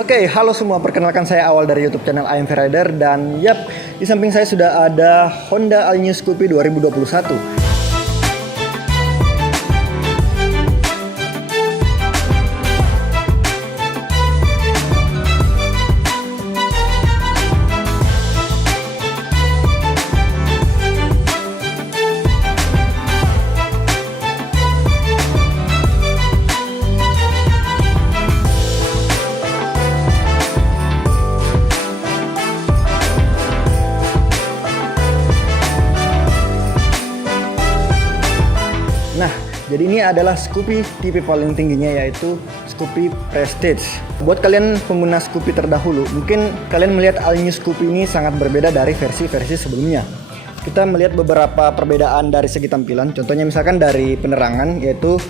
Oke, halo semua. Perkenalkan saya Awal dari YouTube channel IMV Rider dan di samping saya sudah ada Honda All New Scoopy 2021. Nah, jadi ini adalah Scoopy tipe paling tingginya, yaitu Scoopy Prestige. Buat kalian pengguna Scoopy terdahulu, mungkin kalian melihat All New Scoopy ini sangat berbeda dari versi-versi sebelumnya. Kita melihat beberapa perbedaan dari segi tampilan. Contohnya misalkan dari penerangan, yaitu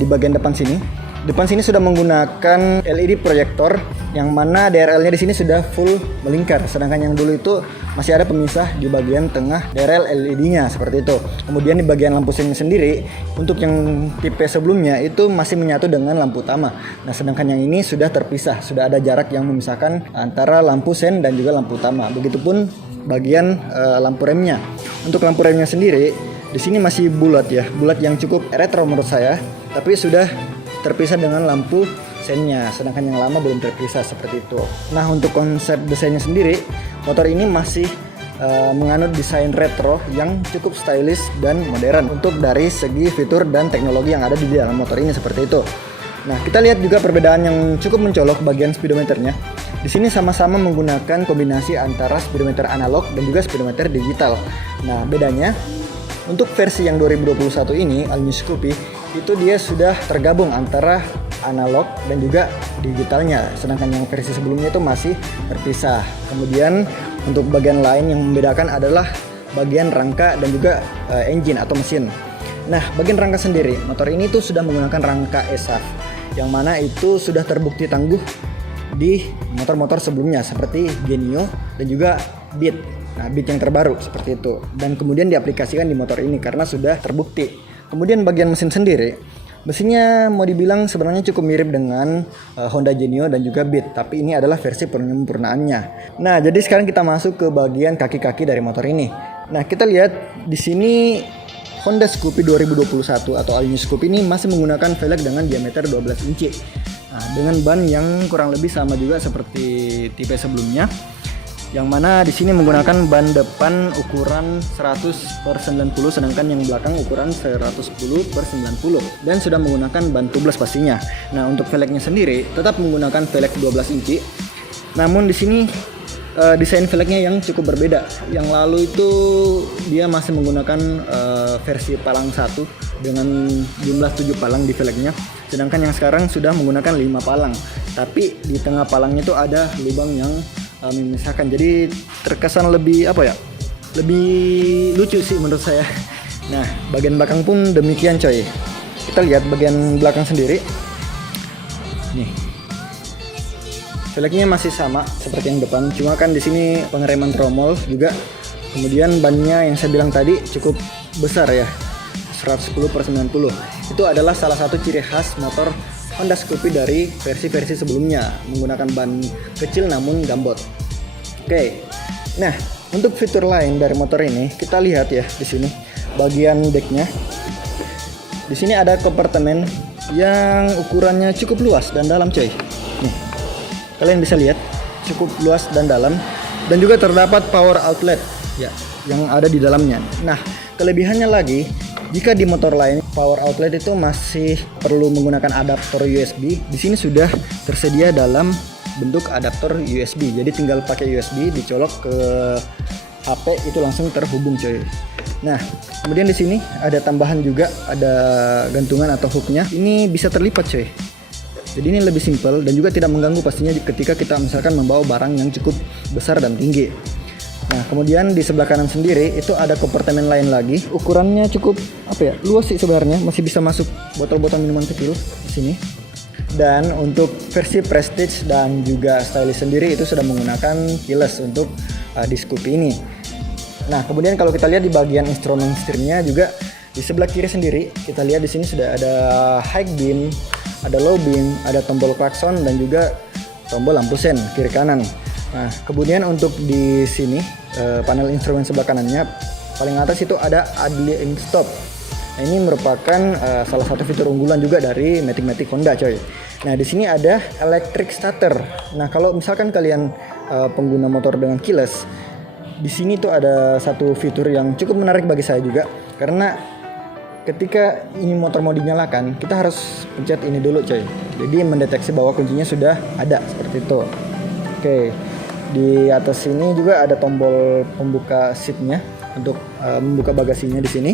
di bagian depan sini. Depan sini sudah menggunakan LED proyektor, yang mana DRL-nya di sini sudah full melingkar. Sedangkan yang dulu itu masih ada pemisah di bagian tengah DRL LED-nya seperti itu. Kemudian di bagian lampu sen sendiri, untuk yang tipe sebelumnya itu masih menyatu dengan lampu utama. Nah, sedangkan yang ini sudah terpisah, sudah ada jarak yang memisahkan antara lampu sen dan juga lampu utama. Begitupun bagian lampu remnya. Untuk lampu remnya sendiri, di sini masih bulat ya, bulat yang cukup retro menurut saya, tapi sudah terpisah dengan lampu sennya, sedangkan yang lama belum terpisah seperti itu. Nah, untuk konsep desainnya sendiri, motor ini masih menganut desain retro yang cukup stylish dan modern untuk dari segi fitur dan teknologi yang ada di dalam motor ini seperti itu. Nah, kita lihat juga perbedaan yang cukup mencolok bagian speedometernya. Di sini sama-sama menggunakan kombinasi antara speedometer analog dan juga speedometer digital. Nah, bedanya untuk versi yang 2021 ini, All New Scoopy, itu dia sudah tergabung antara analog dan juga digitalnya, sedangkan yang versi sebelumnya itu masih terpisah. Kemudian untuk bagian lain yang membedakan adalah bagian rangka dan juga engine atau mesin. Nah, bagian rangka sendiri, motor ini tuh sudah menggunakan rangka ESAF, yang mana itu sudah terbukti tangguh di motor-motor sebelumnya seperti Genio dan juga Beat. Nah, Beat yang terbaru seperti itu, dan kemudian diaplikasikan di motor ini karena sudah terbukti. Kemudian bagian mesin sendiri, mesinnya mau dibilang sebenarnya cukup mirip dengan Honda Genio dan juga Beat, tapi ini adalah versi penyempurnaannya. Nah, jadi sekarang kita masuk ke bagian kaki-kaki dari motor ini. Nah, kita lihat di sini Honda Scoopy 2021 atau All New Scoopy ini masih menggunakan velg dengan diameter 12 inci. Nah, dengan ban yang kurang lebih sama juga seperti tipe sebelumnya, yang mana di sini menggunakan ban depan ukuran 100/90, sedangkan yang belakang ukuran 110/90, dan sudah menggunakan ban tubeless pastinya. Nah, untuk velgnya sendiri tetap menggunakan velg 12 inci, namun di sini desain velgnya yang cukup berbeda. Yang lalu itu dia masih menggunakan versi palang 1 dengan jumlah 7 palang di velgnya, sedangkan yang sekarang sudah menggunakan 5 palang, tapi di tengah palangnya itu ada lubang yang memisahkan, jadi terkesan lebih lebih lucu sih menurut saya. Nah, bagian belakang pun demikian coy. Kita lihat bagian belakang sendiri nih, velgnya masih sama seperti yang depan, cuma kan di sini pengereman tromol juga. Kemudian bannya yang saya bilang tadi cukup besar ya, 110/90. Itu adalah salah satu ciri khas motor Honda Scoopy dari versi-versi sebelumnya, menggunakan ban kecil namun gambot. Oke. Nah, untuk fitur lain dari motor ini, kita lihat ya di sini bagian decknya. Di sini ada kompartemen yang ukurannya cukup luas dan dalam coy. Nih, kalian bisa lihat cukup luas dan dalam, dan juga terdapat power outlet ya yang ada di dalamnya. Nah, kelebihannya lagi, jika di motor lain power outlet itu masih perlu menggunakan adaptor USB, di sini sudah tersedia dalam bentuk adaptor USB. Jadi tinggal pakai USB, dicolok ke HP, itu langsung terhubung coy. Nah, kemudian di sini ada tambahan juga, ada gantungan atau hooknya. Ini bisa terlipat coy. Jadi ini lebih simpel dan juga tidak mengganggu pastinya ketika kita misalkan membawa barang yang cukup besar dan tinggi. Nah, kemudian di sebelah kanan sendiri itu ada kompartemen lain lagi. Ukurannya cukup luas sih sebenarnya, masih bisa masuk botol-botol minuman kecil di sini. Dan untuk versi Prestige dan juga Stylish sendiri itu sudah menggunakan keyless untuk di Scoopy ini. Nah, kemudian kalau kita lihat di bagian instrumen setirnya juga di sebelah kiri sendiri, kita lihat di sini sudah ada high beam, ada low beam, ada tombol klakson dan juga tombol lampu sen kiri kanan. Nah, kemudian untuk di sini panel instrumen sebelah kanannya paling atas itu ada idling stop. Nah, ini merupakan salah satu fitur unggulan juga dari Matic Honda, coy. Nah, di sini ada electric starter. Nah, kalau misalkan kalian pengguna motor dengan keyless, di sini tuh ada satu fitur yang cukup menarik bagi saya juga, karena ketika ini motor mau dinyalakan, kita harus pencet ini dulu, coy. Jadi mendeteksi bahwa kuncinya sudah ada seperti itu. Oke. Di atas sini juga ada tombol pembuka seatnya untuk membuka bagasinya di sini.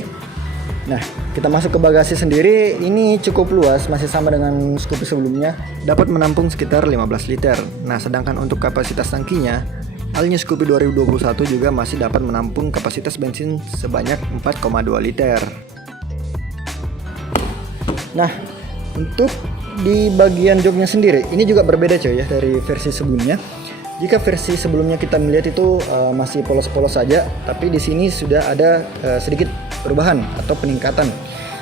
Nah, kita masuk ke bagasi sendiri. Ini cukup luas, masih sama dengan Scoopy sebelumnya, dapat menampung sekitar 15 liter. Nah, sedangkan untuk kapasitas tangkinya, All New Scoopy 2021 juga masih dapat menampung kapasitas bensin sebanyak 4,2 liter. Nah, untuk di bagian joknya sendiri, ini juga berbeda, coy, ya, dari versi sebelumnya. Jika versi sebelumnya kita melihat itu masih polos-polos saja, tapi di sini sudah ada sedikit perubahan atau peningkatan.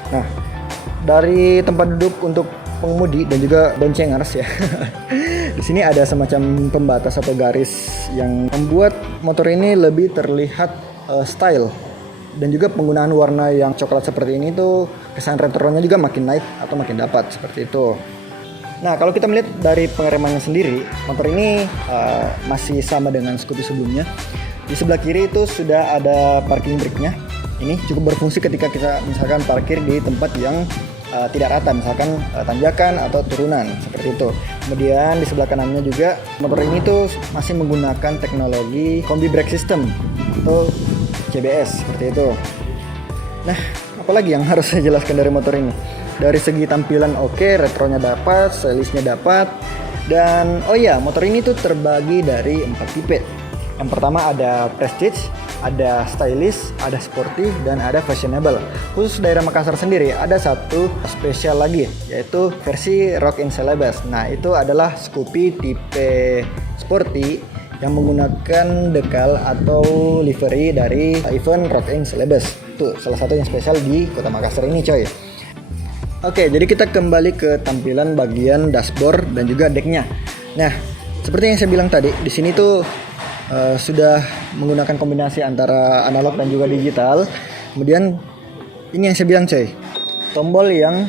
Nah, dari tempat duduk untuk pengemudi dan juga boncengers ya. Di sini ada semacam pembatas atau garis yang membuat motor ini lebih terlihat style, dan juga penggunaan warna yang coklat seperti ini tuh kesan retronya juga makin naik atau makin dapat seperti itu. Nah, kalau kita melihat dari pengeremannya sendiri, motor ini masih sama dengan Scoopy sebelumnya. Di sebelah kiri itu sudah ada parking brake-nya. Ini cukup berfungsi ketika kita misalkan parkir di tempat yang tidak rata, misalkan tanjakan atau turunan seperti itu. Kemudian di sebelah kanannya juga motor ini tuh masih menggunakan teknologi Combi Brake System atau CBS seperti itu. Nah, apalagi yang harus saya jelaskan dari motor ini? Dari segi tampilan oke, retronya dapat, stylishnya dapat, dan oh ya, motor ini tuh terbagi dari 4 tipe. Yang pertama ada Prestige, ada Stylish, ada Sporty, dan ada Fashionable. Khusus daerah Makassar sendiri ada satu spesial lagi, yaitu versi Rock in Celebes. Nah, itu adalah Scoopy tipe Sporty yang menggunakan dekal atau livery dari event Rock in Celebes. Itu salah satu yang spesial di Kota Makassar ini, coy. Oke, jadi kita kembali ke tampilan bagian dashboard dan juga decknya. Nah, seperti yang saya bilang tadi, di sini tuh sudah menggunakan kombinasi antara analog dan juga digital. Kemudian ini yang saya bilang, coy, tombol yang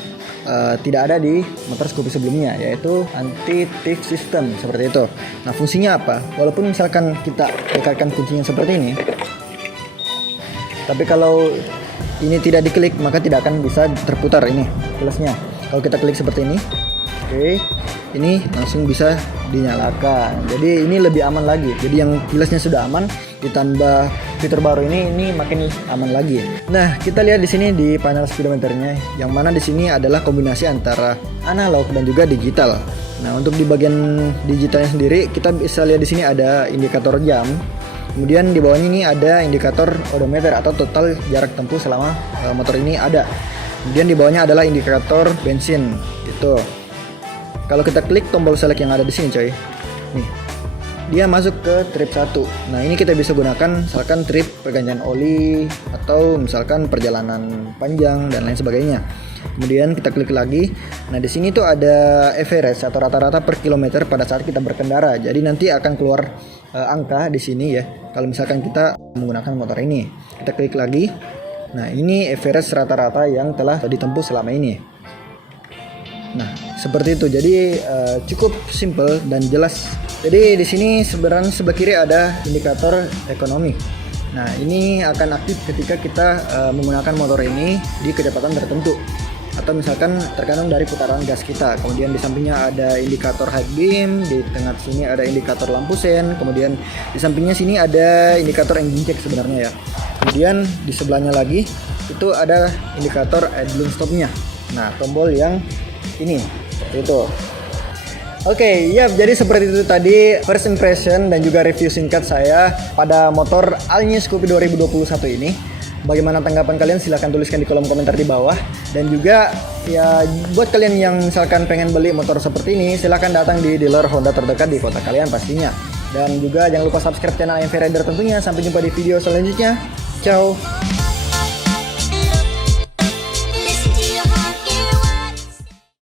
tidak ada di motor Scoopy sebelumnya, yaitu anti-thief system seperti itu. Nah, fungsinya apa? Walaupun misalkan kita dekatkan kuncinya seperti ini, tapi kalau ini tidak diklik, maka tidak akan bisa terputar ini keylessnya. Kalau kita klik seperti ini, oke, ini langsung bisa dinyalakan. Jadi ini lebih aman lagi. Jadi yang keylessnya sudah aman, ditambah fitur baru ini makin aman lagi. Nah, kita lihat di sini di panel speedometernya, yang mana di sini adalah kombinasi antara analog dan juga digital. Nah, untuk di bagian digitalnya sendiri, kita bisa lihat di sini ada indikator jam. Kemudian di bawahnya ini ada indikator odometer atau total jarak tempuh selama motor ini ada. Kemudian di bawahnya adalah indikator bensin gitu. Kalau kita klik tombol select yang ada di sini, coy, nih, dia masuk ke trip 1. Nah, ini kita bisa gunakan misalkan trip pergantian oli atau misalkan perjalanan panjang dan lain sebagainya. Kemudian kita klik lagi. Nah, di sini tuh ada average atau rata-rata per kilometer pada saat kita berkendara. Jadi nanti akan keluar angka di sini ya, kalau misalkan kita menggunakan motor ini. Kita klik lagi. Nah, ini average rata-rata yang telah ditempuh selama ini. Nah, seperti itu. Jadi cukup simple dan jelas. Jadi di sini sebenarnya sebelah kiri ada indikator ekonomi. Nah, ini akan aktif ketika kita menggunakan motor ini di kecepatan tertentu, atau misalkan tergantung dari putaran gas kita. Kemudian di sampingnya ada indikator high beam, di tengah sini ada indikator lampu sen, kemudian di sampingnya sini ada indikator engine check sebenarnya ya. Kemudian di sebelahnya lagi itu ada indikator idling stopnya. Nah, tombol yang ini seperti itu. Oke, ya, jadi seperti itu tadi first impression dan juga review singkat saya pada motor All New Scoopy 2021 ini. Bagaimana tanggapan kalian? Silahkan tuliskan di kolom komentar di bawah. Dan juga ya, buat kalian yang misalkan pengen beli motor seperti ini, silahkan datang di dealer Honda terdekat di kota kalian pastinya. Dan juga jangan lupa subscribe channel MV Rider tentunya. Sampai jumpa di video selanjutnya. Ciao.